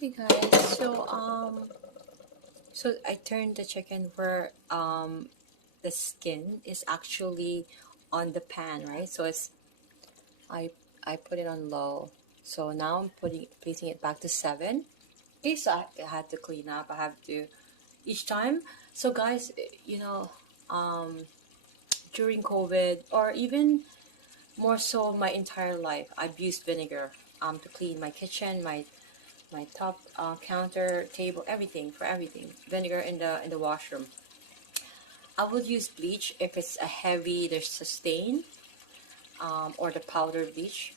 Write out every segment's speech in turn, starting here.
Hey guys, so I turned the chicken where the skin is actually on the pan, right? So I I put it on low. So now I'm placing it back to 7. Okay, so I had to clean up. I have to each time. So guys, um during COVID or even more so my entire life, I've used vinegar to clean my kitchen, my top counter, table, everything, for everything. Vinegar in the washroom. I would use bleach if it's a heavy, there's a stain, or the powder bleach.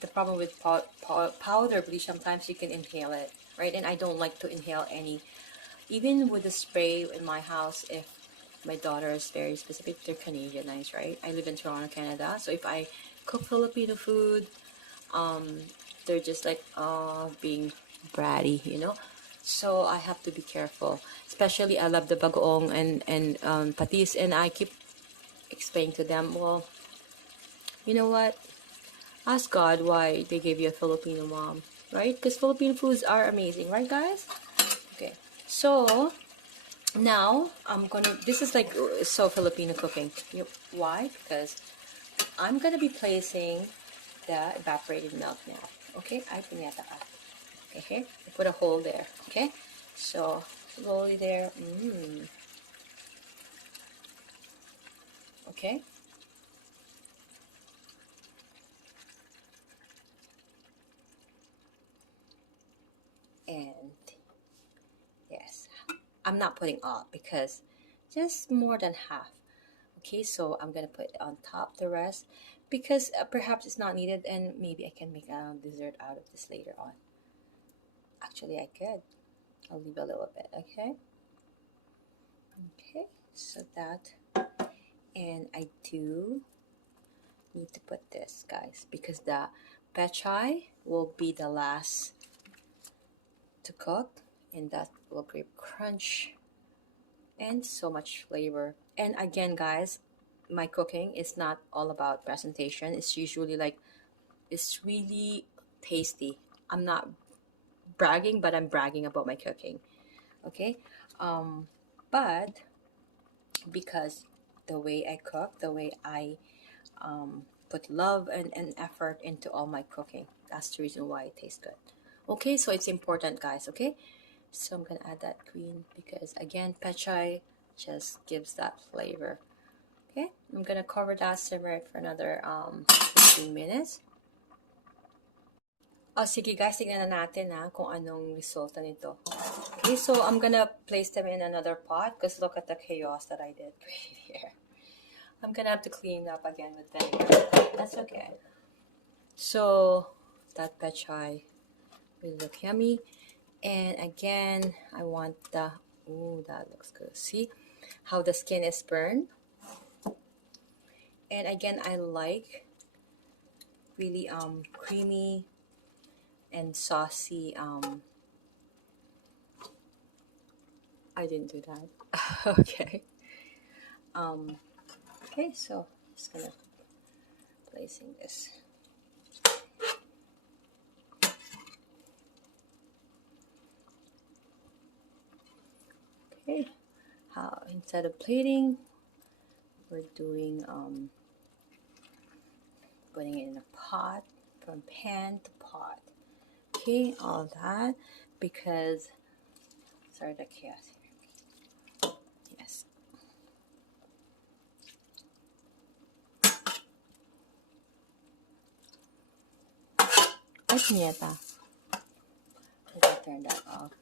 The problem with powder bleach, sometimes you can inhale it, right? And I don't like to inhale any, even with the spray in my house. If my daughter is very specific, they're Canadianized, right? I live in Toronto, Canada. So if I cook Filipino food, um, they're just like being bratty, So I have to be careful. Especially, I love the bagoong and patis, and I keep explaining to them, well, you know what? Ask God why they gave you a Filipino mom, right? Because Filipino foods are amazing, right, guys? Okay, so now I'm gonna. This is like so Filipino cooking. Why? Because I'm gonna be placing the evaporated milk now. Okay, I punyata ka. Okay, I put a hole there. Okay, so slowly there. Okay, and yes, I'm not putting all because just more than half. Okay, so I'm gonna put on top the rest because perhaps it's not needed, and maybe I can make a dessert out of this later on. Actually, I could. I'll leave a little bit. Okay. Okay, so that, and I do need to put this, guys, because the pechay will be the last to cook, and that will give crunch and so much flavor. And again, guys, my cooking is not all about presentation. It's usually like, it's really tasty. I'm not bragging, but I'm bragging about my cooking. Okay, but because the way I cook, the way I put love and effort into all my cooking. That's the reason why it tastes good. Okay, so it's important, guys. Okay, so I'm gonna add that green because again, pechay just gives that flavor. Okay, I'm gonna cover that, simmer it for another 15 minutes. Oh, sige guys, tignan na natin kung anong resulta nito. Okay, so I'm gonna place them in another pot because look at the chaos that I did right here. I'm gonna have to clean up again with vinegar. That's okay. So that pechay will look yummy. And again, I want the, ooh, that looks good. See how the skin is burned? And again, I like really creamy and saucy. I didn't do that. Okay. Okay, so just gonna placing this. Okay, how instead of plating, we're doing putting it in a pot, from pan to pot. Okay, all that because sorry the chaos here. Yes. Ay, nieta. I gotta turn that off.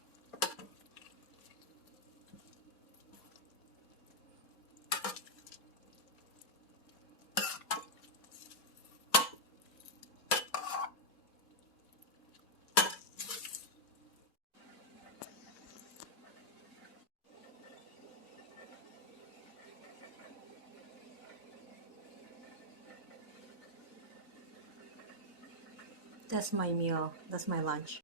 That's my meal. That's my lunch.